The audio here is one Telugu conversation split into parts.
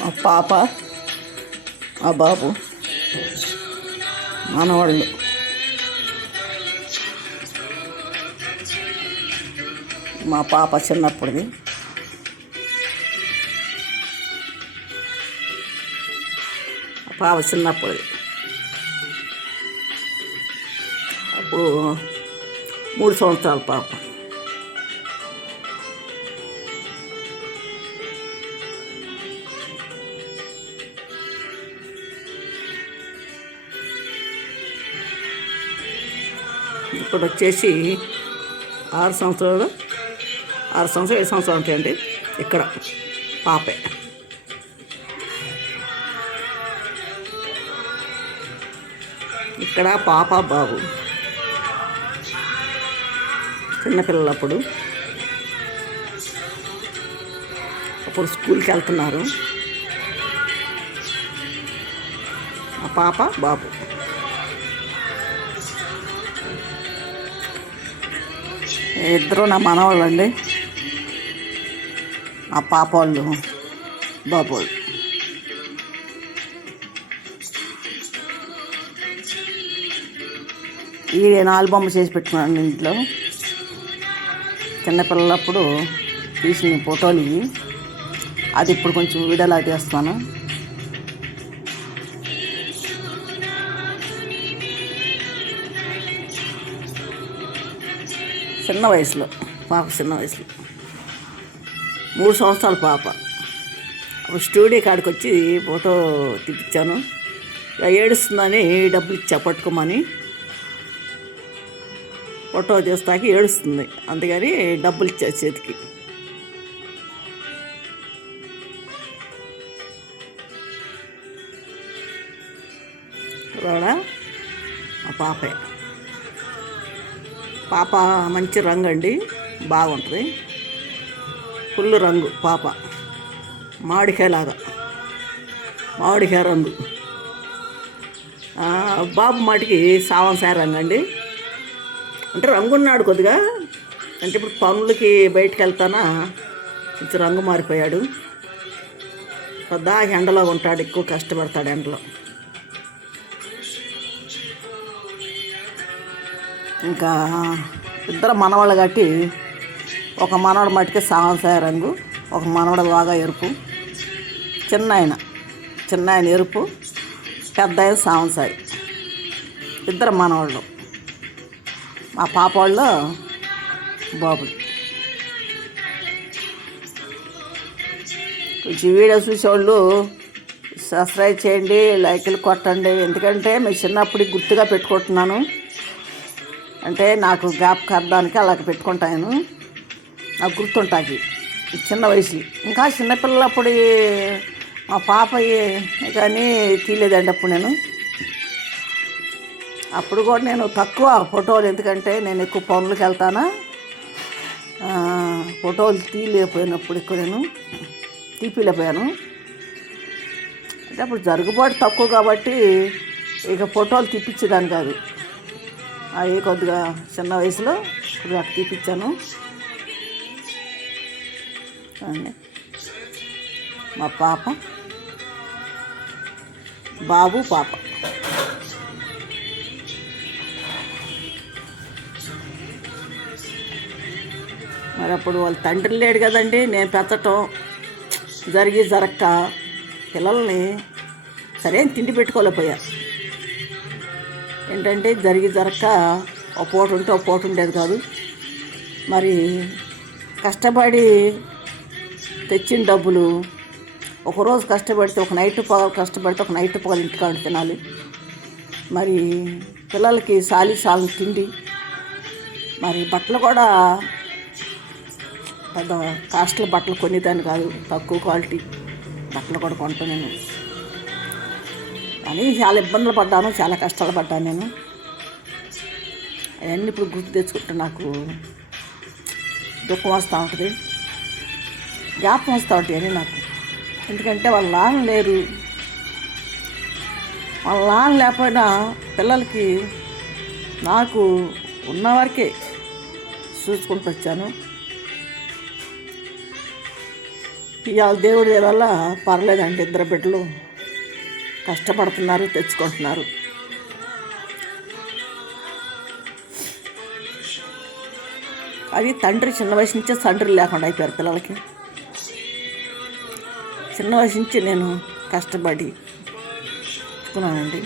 మా పాప, మా బాబు, మనవాళ్ళు. మా పాప చిన్నప్పుడుది, పాప చిన్నప్పుడుది. అప్పుడు 3 సంవత్సరాల పాప. ఇప్పుడు వచ్చేసి 6 సంవత్సరాలు, 7 సంవత్సరాలు ఉంటాయండి. ఇక్కడ పాపే. ఇక్కడ పాప బాబు చిన్నపిల్లలప్పుడు అప్పుడు స్కూల్కి వెళ్తున్నారు. ఆ పాప బాబు. ఇద్దరు నా మనవాళ్ళు అండి. ఆ పాప వాళ్ళు, బాబు వాళ్ళు. ఈ 4 బొమ్మ చేసి పెట్టుకున్నాను ఇంట్లో. చిన్నపిల్లలప్పుడు తీసిన ఫోటోలు ఇవి. అది ఇప్పుడు కొంచెం వీడియోలా తీస్తాను. చిన్న వయసులో పాప, చిన్న వయసులో 3 సంవత్సరాల పాప. అప్పుడు స్టూడియో కాడికి వచ్చి ఫోటో తీపిచ్చాను. ఏడుస్తుందని డబ్బులు ఇచ్చా పట్టుకోమని. ఫోటో తీస్తాకి ఏడుస్తుంది, అందుకని డబ్బులు ఇచ్చా చేతికి. కూడా ఆ పాపే. పాప మంచి రంగు అండి, బాగుంటుంది. ఫుల్ రంగు పాప, మామిడికాయలాగా, మామిడికాయ రంగు. బాబు మాటికి సావంసాయ రంగు అండి. అంటే రంగు ఉన్నాడు కొద్దిగా. అంటే ఇప్పుడు పనులకి బయటికి వెళ్తానా కొంచెం రంగు మారిపోయాడు. పెద్ద ఎండలో ఉంటాడు, ఎక్కువ కష్టపడతాడు ఎండలో. ఇంకా ఇద్దరు మనవాళ్ళు కట్టి, ఒక మనవాడు మటుకే సావంసాయ రంగు, ఒక మనవాడు బాగా ఎరుపు. చిన్న ఆయన ఎరుపు, పెద్ద ఆయన సావంసాయి. ఇద్దరు మనవాళ్ళు. మా పాప వాళ్ళు బాబులు. కొంచెం వీడియో చూసేవాళ్ళు సబ్స్క్రైబ్ చేయండి, లైకులు కొట్టండి. ఎందుకంటే మీ చిన్నప్పుడు గుర్తుగా పెట్టుకుంటున్నాను. అంటే నాకు జ్ఞాపకార్థానికి అలాగ పెట్టుకుంటాను, నాకు గుర్తుంటాయి చిన్న వయసులో. ఇంకా చిన్నపిల్లలప్పుడు మా పాప కానీ తీయలేదండి అప్పుడు నేను. అప్పుడు కూడా నేను తక్కువ ఫోటోలు, ఎందుకంటే నేను ఎక్కువ పనులకు వెళ్తానా. ఫోటోలు తీయలేకపోయినప్పుడు ఎక్కువ నేను తీపిలేకపోయాను. అంటే అప్పుడు జరుగుబాటు తక్కువ కాబట్టి ఇక ఫోటోలు తీపిచ్చేదాన్ని కాదు. అవి కొద్దిగా చిన్న వయసులో కొద్దిగా తీపిచ్చాను అండి. మా పాప, బాబు, పాప. మరి అప్పుడు వాళ్ళ తండ్రి లేడు కదండి. నేను పెంచటం జరక్క పిల్లల్ని సరైన తిండి పెట్టుకోలేకపోయా. ఏంటంటే జరక్క ఒక పూట ఉంటే ఒక పూట ఉండేది కాదు. మరి కష్టపడి తెచ్చిన డబ్బులు ఒకరోజు కష్టపడితే ఒక నైట్ పగలు కష్టపడితే ఒక నైట్ పగలు ఇంటికాడ తినాలి. మరి పిల్లలకి సాలిన తిండి. మరి బట్టలు కూడా పెద్ద కాస్ట్లీ బట్టలు కొనేదాన్ని కాదు, తక్కువ క్వాలిటీ బట్టలు కూడా కొంటాను నేను. కానీ చాలా ఇబ్బందులు పడ్డాను, చాలా కష్టాలు పడ్డాను నేను. అవన్నీ ఇప్పుడు గుర్తు తెచ్చుకుంటే నాకు దుఃఖం వస్తూ ఉంటుంది, జ్ఞాపకం వస్తూ ఉంటాయి అని నాకు. ఎందుకంటే వాళ్ళ నాన్న లేరు. వాళ్ళ నాన్న లేకపోయినా పిల్లలకి నాకు ఉన్నవారికే చూసుకుంటూ వచ్చాను. ఇవాళ దేవుడి వల్ల పర్లేదండి, ఇద్దరు బిడ్డలు కష్టపడుతున్నారు, తెచ్చుకుంటున్నారు. అది తండ్రి చిన్న వయసు నుంచే తండ్రి లేకుండా అయిపోయారు పిల్లలకి. చిన్న వయసు నుంచి నేను కష్టపడి తెచ్చుకున్నానండి.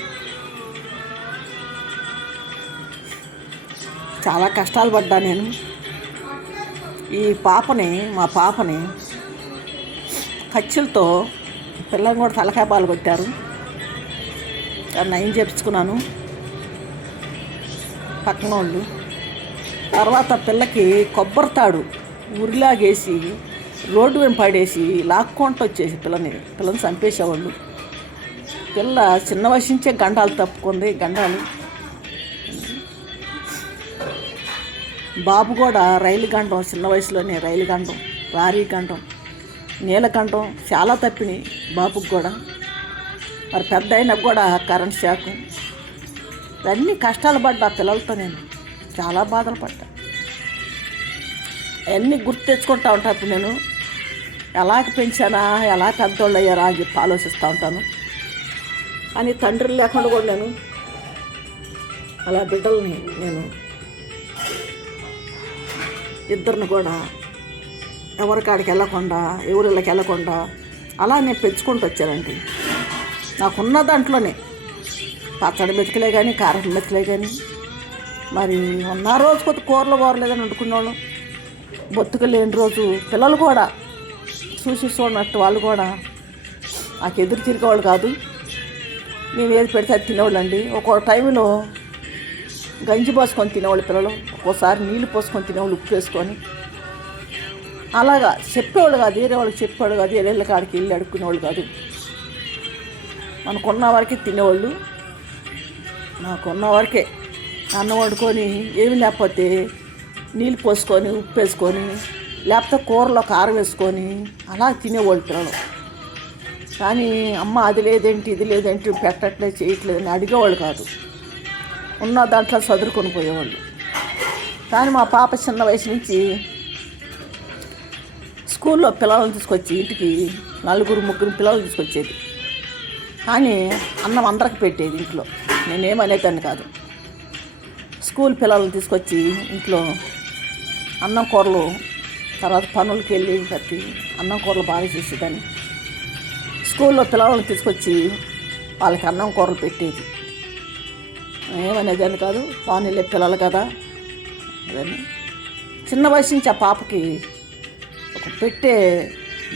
చాలా కష్టాలు పడ్డా నేను. మా పాపని కచ్చులతో పిల్లల్ని కూడా తలకాయ పాలు కొట్టారు. నయం చేపించుకున్నాను పక్కన వాళ్ళు. తర్వాత పిల్లకి కొబ్బరి తాడు ఉరిలాగేసి రోడ్డు వెంపాడేసి లాక్కుంటూ వచ్చేసి పిల్లని చంపేసేవాళ్ళు. పిల్ల చిన్న వయసు నుంచే గండాలు తప్పుకుంది. బాబు కూడా రైలు గండం, చిన్న వయసులోనే రైలు గండం, లారీ గండం, నీలగండం చాలా తప్పినాయి బాబుకి కూడా. మరి పెద్ద అయినా కూడా కరెంట్ షాకు, ఇవన్నీ కష్టాలు పడ్డా పిల్లలతో. నేను చాలా బాధలు పడ్డా. అవన్నీ గుర్తు తెచ్చుకుంటా ఉంటాను. ఇప్పుడు నేను ఎలాగ పెంచానా, ఎలా పెద్దోళ్ళు అయ్యారా అని చెప్పి ఆలోచిస్తూ ఉంటాను. అని తండ్రి లేకుండా కూడా నేను అలా బిడ్డల్ని నేను ఇద్దరిని కూడా ఎవరికాడికి వెళ్ళకుండా, ఎవరిళ్ళకి వెళ్ళకుండా అలా నేను పెంచుకుంటూ వచ్చానండి. నాకున్న దాంట్లోనే పచ్చడి మెతుకులే కానీ, కారం మెతుకులే కానీ, మరి ఉన్న రోజు కొద్ది కూరలు పోరలేదని వండుకునేవాళ్ళం. బొత్తుకు లేని రోజు పిల్లలు కూడా చూసినట్టు వాళ్ళు కూడా నాకు ఎదురు తిరిగేవాళ్ళు కాదు. మేము ఏది పెడితే అది తినేవాళ్ళు అండి. ఒక్కో టైంలో గంజి పోసుకొని తినేవాళ్ళు పిల్లలు, ఒక్కోసారి నీళ్ళు పోసుకొని తినేవాళ్ళు ఉప్పు వేసుకొని. అలాగా చెప్పేవాళ్ళు కాదు, వేరే వాళ్ళకి చెప్పేవాళ్ళు కాదు, వేరే కాడికి వెళ్ళి అడుక్కునేవాళ్ళు కాదు. మనకున్న వరకే తినేవాళ్ళు. నాకున్న వరకే అన్నం వండుకొని ఏమి లేకపోతే నీళ్ళు పోసుకొని ఉప్పు వేసుకొని, లేకపోతే కూరలో కారం వేసుకొని అలా తినేవాళ్ళు పిల్లలు. కానీ అమ్మ అది లేదేంటి, ఇది లేదేంటి, పెట్టట్లేదు, చేయట్లేదు అని అడిగేవాళ్ళు కాదు. ఉన్న దాంట్లో చదువుకొని పోయేవాళ్ళు. కానీ మా పాప చిన్న వయసు నుంచి స్కూల్లో పిల్లలను తీసుకొచ్చి ఇంటికి 4-3 పిల్లలు తీసుకొచ్చేది. కానీ అన్నం అందరికి పెట్టేది ఇంట్లో. నేనేమనేదాన్ని కాదు. స్కూల్ పిల్లలను తీసుకొచ్చి ఇంట్లో అన్నం కూరలు, తర్వాత పనులకి వెళ్ళి కట్టి అన్నం కూరలు బాగా చేసేదాన్ని. స్కూల్లో పిల్లలను తీసుకొచ్చి వాళ్ళకి అన్నం కూరలు పెట్టేది. ఏమనేదాన్ని కాదు. పానీలే పిల్లలు కదా అదని. చిన్న వయసు నుంచి ఆ పాపకి ఒక పెట్టే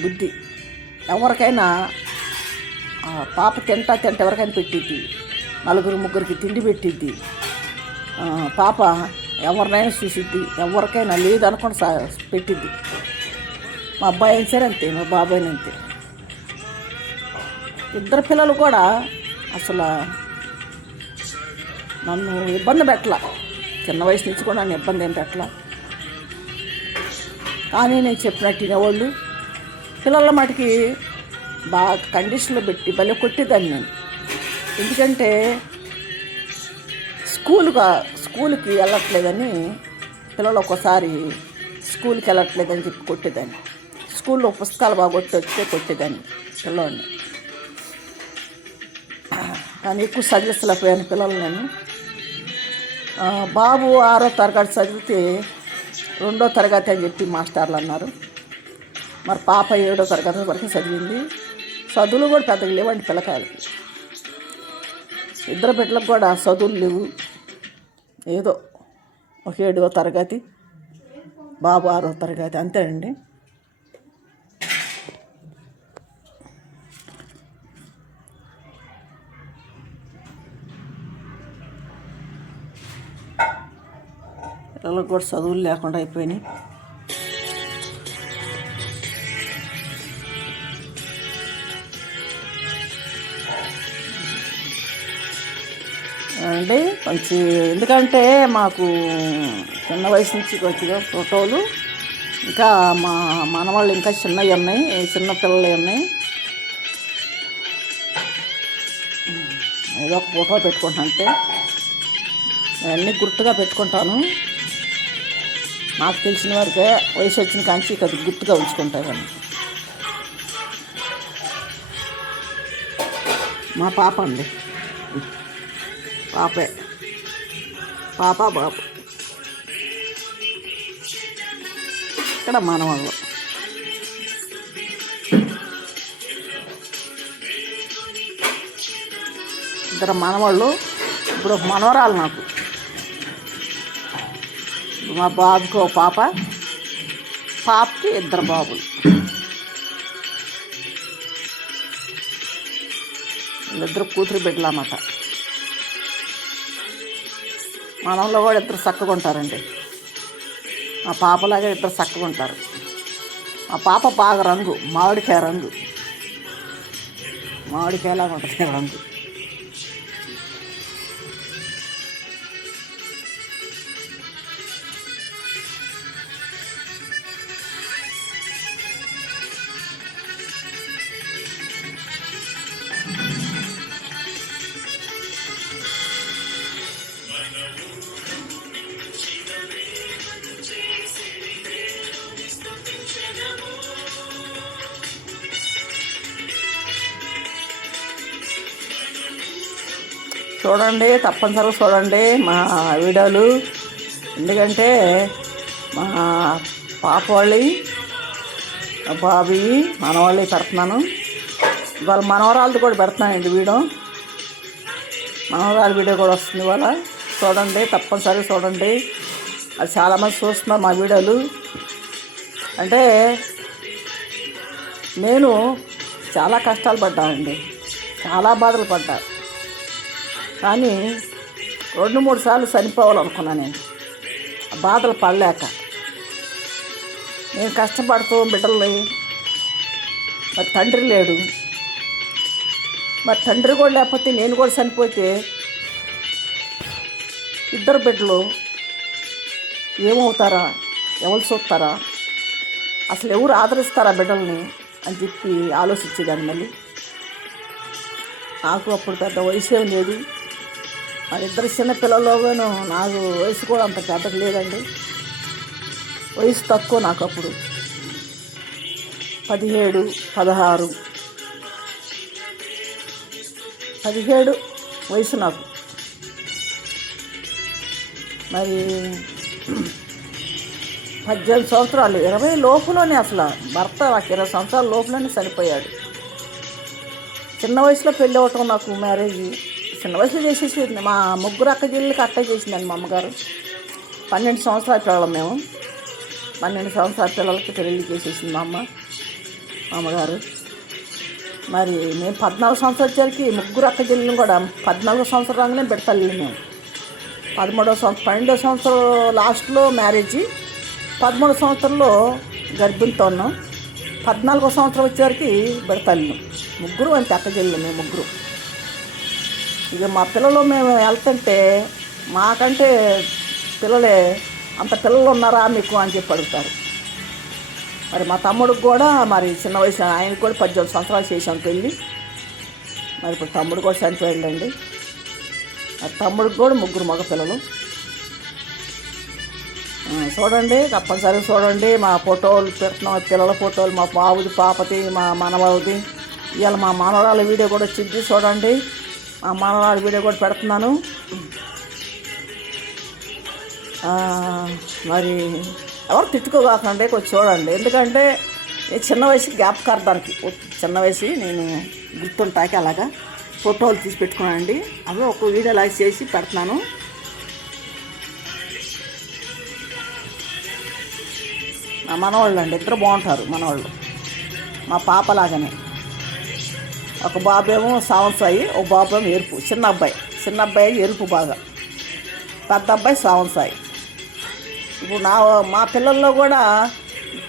బుద్ధి. ఎవరికైనా ఆ పాప తింటా ఎవరికైనా పెట్టిద్ది. 4-3 తిండి పెట్టిద్ది. పాప ఎవరినైనా చూసిద్ది, ఎవరికైనా లేదు అనుకుని పెట్టిద్ది. మా అబ్బాయి అయినా సరే అంతే, మా బాబాయ్ అంతే. ఇద్దరు పిల్లలు కూడా అసలు నన్ను ఇబ్బంది పెట్టలా. చిన్న వయసు నుంచి కూడా నన్ను ఇబ్బంది ఏం పెట్టలా. కానీ నేను చెప్పినట్టు వినేవాళ్ళు. పిల్లల మటుకి బాగా కండిషన్లో పెట్టి భలే కొట్టేదాన్ని నేను. ఎందుకంటే స్కూల్కి వెళ్ళట్లేదని పిల్లలు ఒక్కోసారి స్కూల్కి వెళ్ళట్లేదని చెప్పి కొట్టేదాన్ని. స్కూల్లో పుస్తకాలు బాగా వస్తే కొట్టేదాన్ని పిల్లల్ని. కానీ ఎక్కువ చదివిస్తలేకపోయాను పిల్లలు నేను. బాబు 6వ తరగతి చదివితే 2వ తరగతి అని చెప్పి మాస్టర్లు అన్నారు. మరి పాప 7వ తరగతి వరకు చదివింది. చదువులు కూడా పెద్దగా లేవండి పిల్లకాయలకి. ఇద్దరు బిడ్డలకు కూడా చదువులు లేవు. ఏదో ఒక 7వ తరగతి, బాబు 6వ తరగతి అంతేనండి. పిల్లలకు కూడా చదువులు లేకుండా అయిపోయినాయి. అండి కొంచెం ఎందుకంటే మాకు చిన్న వయసు నుంచి కొద్దిగా ఫోటోలు, ఇంకా మా మనవాళ్ళు ఇంకా చిన్నవి ఉన్నాయి, చిన్న పిల్లలు ఉన్నాయి. ఏదో ఒక ఫోటో పెట్టుకుంటానంటే అవన్నీ గుర్తుగా పెట్టుకుంటాను. నాకు తెలిసిన వరకే వయసు వచ్చిన కాంచి ఇక గుర్తుగా ఉంచుకుంటాను. మా పాప అండి, పాపే, పాప బాబు. ఇక్కడ మనవాళ్ళు, ఇద్దరు మనవాళ్ళు. ఇప్పుడు ఒక మనవరాలు నాకు. మా బాబుకి ఓ పాప, పాపకి ఇద్దరు బాబులు. వీళ్ళిద్దరు కూతురు బిడ్డలు అన్నమాట. మనలో కూడా ఇద్దరు చక్కగా ఉంటారండి. మా పాపలాగా ఇద్దరు చక్కగా ఉంటారు. మా పాప బాగా రంగు, మామిడికాయ రంగు, మామిడికాయలాగా ఉంటుంది రంగు. చూడండి, తప్పనిసరిగా చూడండి మా వీడియోలు. ఎందుకంటే మా పాప వాళ్ళవి, మా బాబీ, మనవాళ్ళవి పెడుతున్నాను. ఇవాళ మనవరాలది కూడా పెడుతున్నానండి వీడియో. మనవరాల వీడియో కూడా వస్తుంది ఇవాళ. చూడండి, తప్పనిసరిగా చూడండి. అది చాలామంది చూస్తున్నారు మా వీడియోలు. అంటే నేను చాలా కష్టాలు పడ్డానండి, చాలా బాధలు పడ్డా. కానీ 2-3 సార్లు చనిపోవాలనుకున్నాను నేను, బాధలు పడలేక. నేను కష్టపడుతూ బిడ్డల్ని, మరి తండ్రి లేడు, మరి తండ్రి కూడా లేకపోతే నేను కూడా చనిపోతే ఇద్దరు బిడ్డలు ఏమవుతారా, ఎవరు చూస్తారా, అసలు ఎవరు ఆదరిస్తారా బిడ్డల్ని అని చెప్పి ఆలోచించేదాన్ని. మళ్ళీ నాకు అప్పుడు పెద్ద వయసు ఏం లేదు. మరి ఇద్దరు చిన్నపిల్లలోగాను నాకు వయసు కూడా అంత పెద్దగా లేదండి. వయసు తక్కువ నాకు అప్పుడు, 17, 17 వయసు నాకు. మరి 18 సంవత్సరాలు, 20 లోపులోనే అసలు భర్త నాకు 20 సంవత్సరాల లోపులోనే చనిపోయాడు. చిన్న వయసులో పెళ్ళి అవ్వటం నాకు. మ్యారేజ్ చిన్న వయసులో చేసేసింది. మా ముగ్గురు అక్క చెల్లెలకి అట్టే చేసిందండి మా అమ్మగారు. 12 సంవత్సరాల పిల్లలు మేము. 12 సంవత్సరాల పిల్లలకి పెళ్ళి చేసేసింది మా అమ్మగారు. మరి మేము 14 సంవత్సరాలు వచ్చేసరికి ముగ్గురు అక్క చెల్లెలు కూడా 14 సంవత్సరాలనే పెడతాను మేము. 12వ సంవత్సరం లాస్ట్లో మ్యారేజీ, 13వ సంవత్సరంలో గర్భిణితో ఉన్నాం. 14వ సంవత్సరం వచ్చేసరికి పెడతాను. ముగ్గురు అంతే అక్క చెల్లెలు మేము ముగ్గురు. ఇక మా పిల్లలు మేము వెళ్తుంటే మాకంటే పిల్లలే, అంత పిల్లలు ఉన్నారా మీకు అని చెప్పి అడుగుతారు. మరి మా తమ్ముడికి కూడా మరి చిన్న వయసు, ఆయనకు కూడా 18 సంవత్సరాలు చేసాం పెళ్ళి. మరి ఇప్పుడు తమ్ముడు కూడా చనిపోయాడండి. మరి తమ్ముడికి కూడా ముగ్గురు మగ పిల్లలు. చూడండి, తప్పనిసరిగా చూడండి. మా ఫోటోలు పెడుతున్నాం, పిల్లల ఫోటోలు, మా బాబుది, పాపది, మా మనవది. ఇవాళ మా మనవరాల వీడియో కూడా వచ్చింది చూడండి. మా మనవరాల వీడియో కూడా పెడుతున్నాను. మరి ఎవరు తిట్టుకోగాకండి, కొంచెం చూడండి. ఎందుకంటే చిన్న వయసు జ్ఞాపకార్థానికి, చిన్న వయసు నేను గుర్తుంటాకి అలాగా ఫోటోలు తీసి పెట్టుకున్నానండి. అవి ఒక వీడియో లాగా చేసి పెడుతున్నాను. మా మనవాళ్ళు అండి, ఇద్దరు బాగుంటారు మనవాళ్ళు. మా పాపలాగానే. ఒక బాబేమో సావంసాయి, ఒక బాబేమో ఎరుపు. చిన్న అబ్బాయి ఎరుపు బాగా, పెద్ద అబ్బాయి సావంసాయి. ఇప్పుడు మా పిల్లల్లో కూడా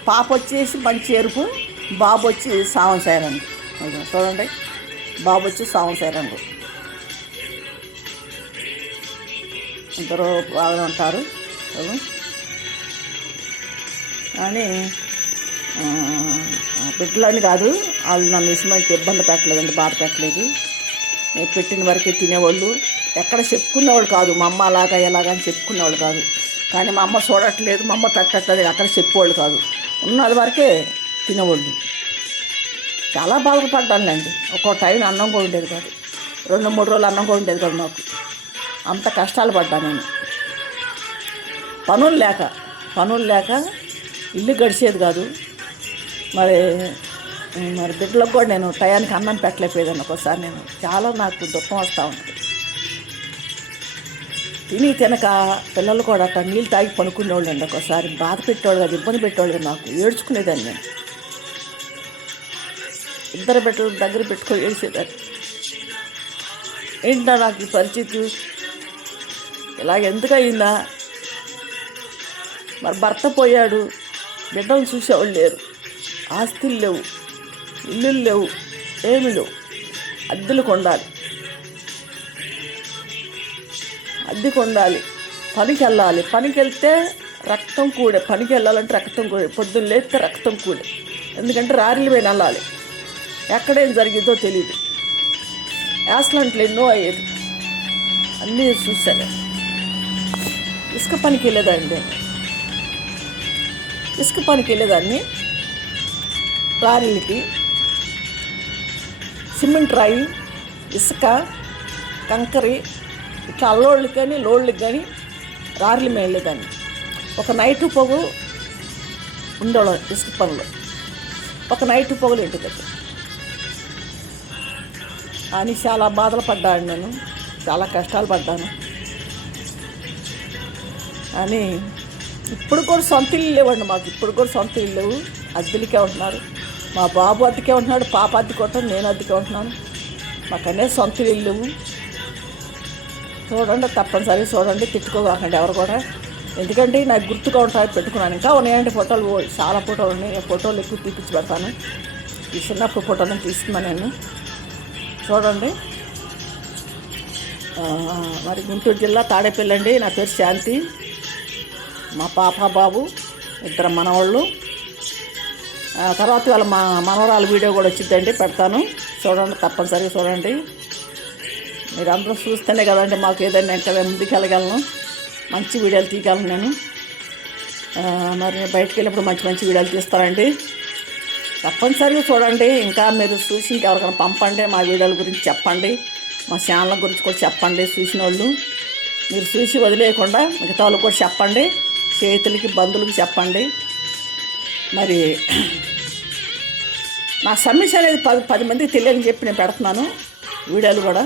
పాప వచ్చేసి మంచి ఎరుపు, బాబు వచ్చి సావంసాయి రంగు. చూడండి, బాబు వచ్చి సావంసాయి రంగు. ఇద్దరు బాగా ఉంటారు. కానీ బిడ్డలని కాదు, వాళ్ళు నన్ను ఇష్టమైతే ఇబ్బంది పెట్టలేదండి, బాధ పెట్టలేదు. నేను పెట్టిన వరకే తినేవాళ్ళు. ఎక్కడ చెప్పుకునేవాళ్ళు కాదు, మా అమ్మ అలాగా ఎలాగని చెప్పుకునేవాళ్ళు కాదు. కానీ మా అమ్మ చూడట్లేదు, మా అమ్మ పెట్టట్లేదు, అక్కడ చెప్పేవాళ్ళు కాదు. ఉన్నది వరకే తినేవాళ్ళు. చాలా బాధపడ్డానులేండి. ఒక్కో టైం అన్నం కూడా ఉండేది కాదు. 2-3 రోజులు అన్నం కూడా ఉండేది కదా మాకు. అంత కష్టాలు పడ్డా నేను. పనులు లేక ఇల్లు గడిచేది కాదు. మరి బిడ్డలకు కూడా నేను టయానికి అన్నం పెట్టలేకపోయేదాన్ని. ఒకసారి నేను చాలా నాకు దుఃఖం వస్తూ ఉంటుంది. తినక పిల్లలు కూడా అట్లా నీళ్ళు తాగి పనుకునేవాళ్ళు అండి. ఒకసారి బాధ పెట్టేవాళ్ళు కాదు, ఇబ్బంది పెట్టేవాళ్ళు కాదు. నాకు ఏడ్చుకునేదాన్ని నేను. 2 బిడ్డలు దగ్గర పెట్టుకొని ఏడ్చేదాన్ని. ఏంటో నాకు ఈ పరిస్థితి ఇలాగ ఎందుకు అయిందా? మరి భర్త పోయాడు, బిడ్డలు చూసేవాళ్ళు లేరు, ఆస్తులు లేవు, ఇల్లులు లేవు, ఏమి లేవు. అద్దెలకు ఉండాలి, పనికి వెళ్తే రక్తం కూడే. పనికి వెళ్ళాలంటే రక్తం కూడే, పొద్దున్న లేస్తే రక్తం కూడే. ఎందుకంటే రారిలు పోయి వెళ్ళాలి. ఎక్కడేం జరిగిందో తెలియదు. యాక్సిడెంట్లు ఎన్నో అయ్యేది, అన్నీ చూశాను. ఇసుక పనికి వెళ్ళేదాన్ని. లారీలకి సిమెంట్ రాయి, ఇసుక, కంకరి ఇట్లా అల్లోళ్ళకి కానీ లోళ్ళకి కానీ రారీల మీద వెళ్ళేదాన్ని. ఒక నైటు పొగు ఉండేవాళ్ళం ఇసుక పనులు, ఒక నైటు పొగలు ఇంటి దగ్గర అని చాలా బాధలు పడ్డాను నేను. చాలా కష్టాలు పడ్డాను. అని ఇప్పుడు కూడా సొంత ఇల్లు లేవండి మాకు. ఇప్పుడు కూడా సొంత ఇల్లు లేవు, అద్దెలకే ఉంటున్నారు. మా బాబు అద్దెకే ఉంటున్నాడు, పాప అద్దెకే ఉంటున్నాడు, నేను అద్దెకే ఉంటున్నాను. మాకనే సొంత ఇల్లు లేవు. చూడండి, తప్పనిసరిగా చూడండి, తిట్టుకోకండి ఎవరు కూడా. ఎందుకంటే నాకు గుర్తుగా ఉంటాయి పెట్టుకున్నాను. ఇంకా ఉన్నాయండి ఫోటోలు, చాలా ఫోటోలు ఉన్నాయి. ఫోటోలు ఎక్కువ తీపిచ్చి పెడతాను. ఈ చిన్నప్పుడు ఫోటోలను తీసుకున్నాను నేను. చూడండి. మరి గుంటూరు జిల్లా తాడేపల్లి అండి. నా పేరు శాంతి. మా పాప బాబు 2 మనవాళ్ళు. తర్వాత వాళ్ళ మా మనవరాల వీడియో కూడా వచ్చిందండి, పెడతాను. చూడండి, తప్పనిసరిగా చూడండి. మీరు అందరూ చూస్తేనే కదండి మాకు ఏదైనా ఇంకా ముందుకు వెళ్ళగలను, మంచి వీడియోలు తీయగలను నేను. మరి బయటికి వెళ్ళినప్పుడు మంచి వీడియోలు తీస్తారండి. తప్పనిసరిగా చూడండి. ఇంకా మీరు చూసి ఇంకెవరికైనా పంపండి. మా వీడియోల గురించి చెప్పండి, మా ఛానల్ గురించి కూడా చెప్పండి. చూసిన వాళ్ళు మీరు చూసి వదిలేయకుండా మిగతా వాళ్ళకి కూడా చెప్పండి. స్నేహితులకి, బంధువులకి చెప్పండి. మరి నా సమస్య అనేది 10 మందికి తెలియని చెప్పి నేను పెడుతున్నాను వీడియోలు కూడా.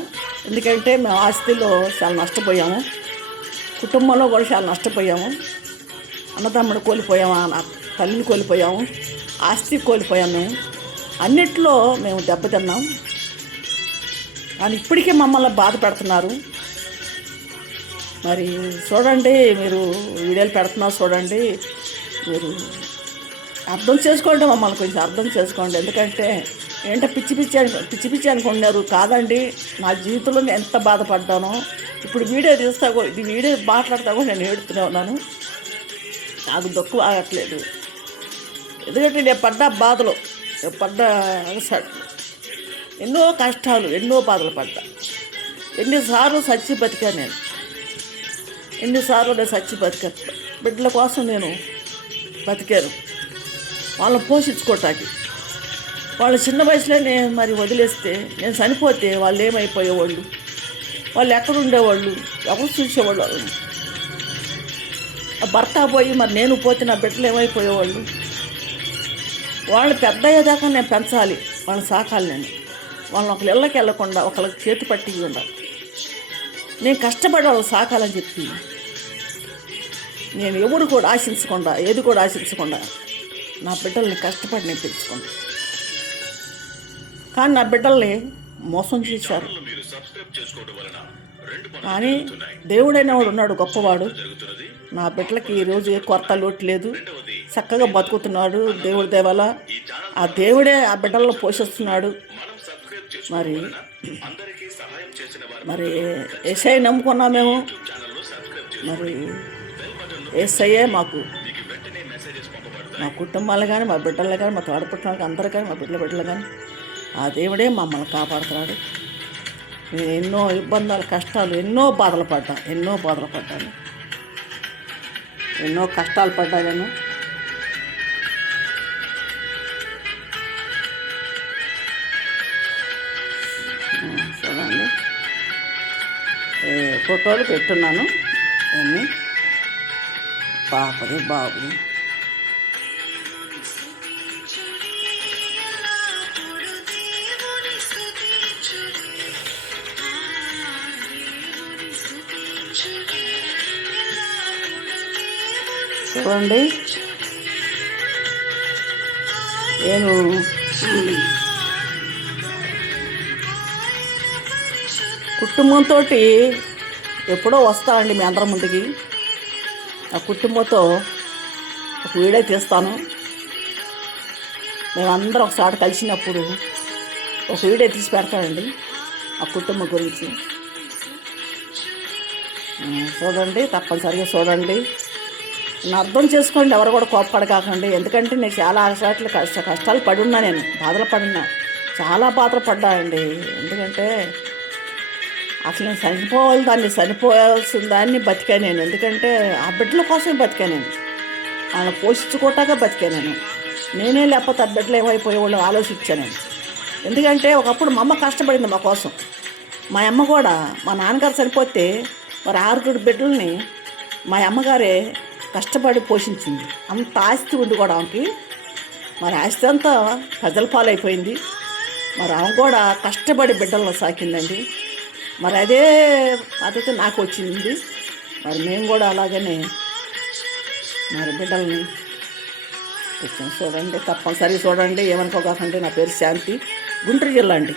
ఎందుకంటే మేము ఆస్తిలో చాలా నష్టపోయాము, కుటుంబంలో కూడా చాలా నష్టపోయాము. అన్నదమ్ముడు కోల్పోయాము, తల్లిని కోల్పోయాము, ఆస్తి కోల్పోయాము. మేము అన్నిట్లో మేము దెబ్బతిన్నాం. కానీ ఇప్పటికీ మమ్మల్ని బాధ పెడుతున్నారు. మరి చూడండి, మీరు వీడియోలు పెడుతున్నారు చూడండి. మీరు అర్థం చేసుకోండి, మమ్మల్ని కొంచెం అర్థం చేసుకోండి. ఎందుకంటే ఏంటో పిచ్చి అనుకుంటున్నారు. కాదండి, నా జీవితంలో నేను ఎంత బాధపడ్డానో. ఇప్పుడు వీడియో వీడియో మాట్లాడతా కూడా నేను ఏడుతూనే ఉన్నాను. నాకు దుఃఖం ఆగట్లేదు. ఎందుకంటే నేను పడ్డ బాధలు, ఎన్నో కష్టాలు, ఎన్నో బాధలు పడ్డా. ఎన్నిసార్లు చచ్చి బతికాను నేను. బిడ్డల కోసం నేను బతికాను, వాళ్ళని పోషించుకోవటానికి. వాళ్ళు చిన్న వయసులోనే మరి వదిలేస్తే, నేను చనిపోతే వాళ్ళు ఏమైపోయేవాళ్ళు, వాళ్ళు ఎక్కడ ఉండేవాళ్ళు, ఎవరు చూసేవాళ్ళు వాళ్ళని. భర్త పోయి మరి నేను పోతే నా బిడ్డలు ఏమైపోయేవాళ్ళు. వాళ్ళని పెద్ద అయ్యేదాకా నేను పెంచాలి, వాళ్ళని సాకాలి. వాళ్ళని ఒకరి ఇళ్ళకి వెళ్ళకుండా ఒకరికి చేతి పట్టి ఉండాలి. నేను కష్టపడి వాళ్ళకి సాకాలని చెప్పి నేను ఎవరు కూడా ఆశించకుండా, ఏది కూడా ఆశించకుండా నా బిడ్డల్ని కష్టపడి నేను పెంచుకున్నాను. కానీ నా బిడ్డల్ని మోసం చేశారు. కానీ దేవుడైన వాడు ఉన్నాడు, గొప్పవాడు. నా బిడ్డలకి ఈరోజు ఏ కొరత లోటు లేదు, చక్కగా బతుకుతున్నాడు దేవుడి దయ. ఆ దేవుడే ఆ బిడ్డలను పోషిస్తున్నాడు. మరి యేసయ్య నమ్ముకున్నాం మేము. మరి యేసయ్యే మాకు, మా కుటుంబాలు కానీ, మా బిడ్డలు కానీ, మా తోడపుట్టిన అందరూ కానీ, మా బిడ్డలు కానీ ఆ దేవుడే మమ్మల్ని కాపాడుతున్నాడు. నేను ఎన్నో ఇబ్బందులు, కష్టాలు, ఎన్నో బాధలు పడ్డాను, ఎన్నో కష్టాలు పడ్డాను. చూడండి. ఫోటోలు పెట్టున్నాను అన్నీ పాపది బాబుది. చూడండి, నేను కుటుంబంతో ఎప్పుడో వస్తానండి మీ అందరి ముందుకి. ఆ కుటుంబంతో ఒక వీడియో తీస్తాను. మేమందరం ఒకసారి కలిసినప్పుడు ఒక వీడియో తీసి పెడతానండి ఆ కుటుంబం గురించి. చూడండి, తప్పనిసరిగా చూడండి. నేను అర్థం చేసుకోండి, ఎవరు కూడా కోపపడ కాకండి. ఎందుకంటే నేను చాలా అలసాట్లు కష్టాలు పడున్నా, నేను బాధలు పడినా, చాలా బాధలు పడ్డానండి. ఎందుకంటే అసలు నేను చనిపోవాల్సిన దాన్ని బతికా నేను. ఎందుకంటే ఆ బిడ్డల కోసమే బతికా నేను, వాళ్ళని పోషించుకోటాగా బతికా నేను. నేనే లేకపోతే ఆ బిడ్డలు ఏమైపోయేవాళ్ళు ఆలోచించాను నేను. ఎందుకంటే ఒకప్పుడు మా అమ్మ కష్టపడింది మా కోసం. మా అమ్మ కూడా, మా నాన్నగారు చనిపోతే మరి 6 బిడ్డల్ని మా అమ్మగారే కష్టపడి పోషించింది. అంత ఆస్తి ఉంది కూడా ఆమెకి. మరి ఆస్తి అంతా ప్రజల పాలైపోయింది. మరి ఆమె కూడా కష్టపడి బిడ్డలను సాకిందండి. మరి అదే పద్ధతి నాకు వచ్చింది. మరి మేము కూడా అలాగనే మరి బిడ్డల్ని తెచ్చాం. చూడండి, తప్పనిసరిగా చూడండి, ఏమనుకోకండి. నా పేరు శాంతి, గుంటూరు జిల్లా అండి.